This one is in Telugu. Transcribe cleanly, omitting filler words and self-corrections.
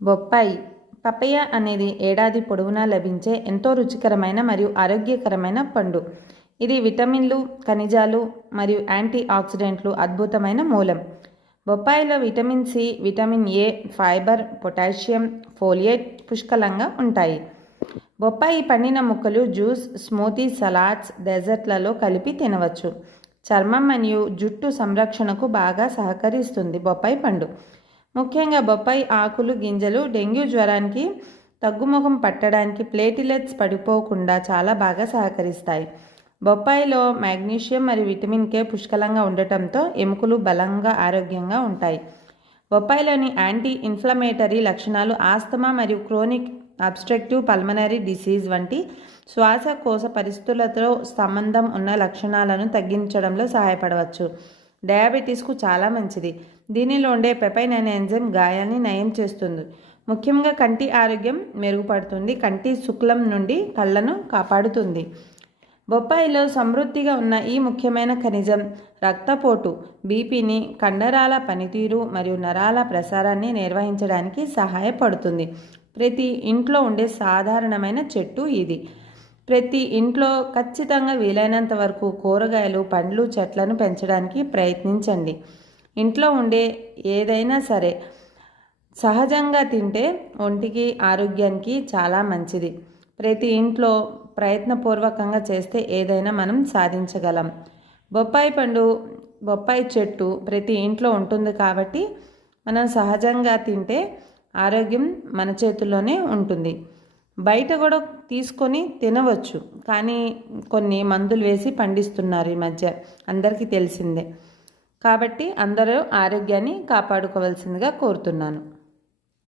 బొప్పాయి పపయ అనేది ఏడాది పొడవునా లభించే ఎంతో రుచికరమైన మరియు ఆరోగ్యకరమైన పండు. ఇది విటమిన్లు, ఖనిజాలు మరియు యాంటీ ఆక్సిడెంట్లు అద్భుతమైన మూలం. బొప్పాయిలో vitamin C, vitamin A, fibre, potassium, folate పుష్కలంగా ఉంటాయి. బొప్పాయి పండిన ముక్కలు జ్యూస్, స్మూతీ, సలాడ్స్, డెజర్ట్లలో కలిపి తినవచ్చు. చర్మం మరియు జుట్టు సంరక్షణకు బాగా సహకరిస్తుంది బొప్పాయి పండు. ముఖ్యంగా బొప్పాయి ఆకులు, గింజలు డెంగ్యూ జ్వరానికి, తగ్గుముఖం పట్టడానికి, ప్లేటిలెట్స్ పడిపోకుండా చాలా బాగా సహకరిస్తాయి. బొప్పాయిలో మాగ్నీషియం మరియు విటమిన్ కే పుష్కలంగా ఉండటంతో ఎముకలు బలంగా ఆరోగ్యంగా ఉంటాయి. బొప్పాయిలోని యాంటీ ఇన్ఫ్లమేటరీ లక్షణాలు ఆస్తమా మరియు క్రోనిక్ అబ్స్ట్రక్టివ్ పల్మనరీ డిసీజ్ వంటి శ్వాసకోశ పరిస్థితులతో సంబంధం ఉన్న లక్షణాలను తగ్గించడంలో సహాయపడవచ్చు. డయాబెటీస్కు చాలా మంచిది. దీనిలో ఉండే పెపైన్ అనే ఎంజైమ్ గాయాన్ని నయం చేస్తుంది. ముఖ్యంగా కంటి ఆరోగ్యం మెరుగుపడుతుంది. కంటి శుక్లం నుండి కళ్ళను కాపాడుతుంది. బొప్పాయిలో సమృద్ధిగా ఉన్న ఈ ముఖ్యమైన ఖనిజం రక్తపోటు, బీపీని, కండరాల పనితీరు మరియు నరాల ప్రసారాన్ని నిర్వహించడానికి సహాయపడుతుంది. ప్రతి ఇంట్లో ఉండే సాధారణమైన చెట్టు ఇది. ప్రతి ఇంట్లో ఖచ్చితంగా వీలైనంత వరకు కూరగాయలు, పండ్లు చెట్లను పెంచడానికి ప్రయత్నించండి. ఇంట్లో ఉండే ఏదైనా సరే సహజంగా తింటే ఒంటికి, ఆరోగ్యానికి చాలా మంచిది. ప్రతి ఇంట్లో ప్రయత్నపూర్వకంగా చేస్తే ఏదైనా మనం సాధించగలం. బొప్పాయి చెట్టు ప్రతి ఇంట్లో ఉంటుంది కాబట్టి మనం సహజంగా తింటే ఆరోగ్యం మన చేతుల్లోనే ఉంటుంది. బయట కూడా తీసుకొని తినవచ్చు, కానీ కొన్ని మందులు వేసి పండిస్తున్నారు ఈ మధ్య, అందరికీ తెలిసిందే. కాబట్టి అందరూ ఆరోగ్యాన్ని కాపాడుకోవాల్సిందిగా కోరుతున్నాను.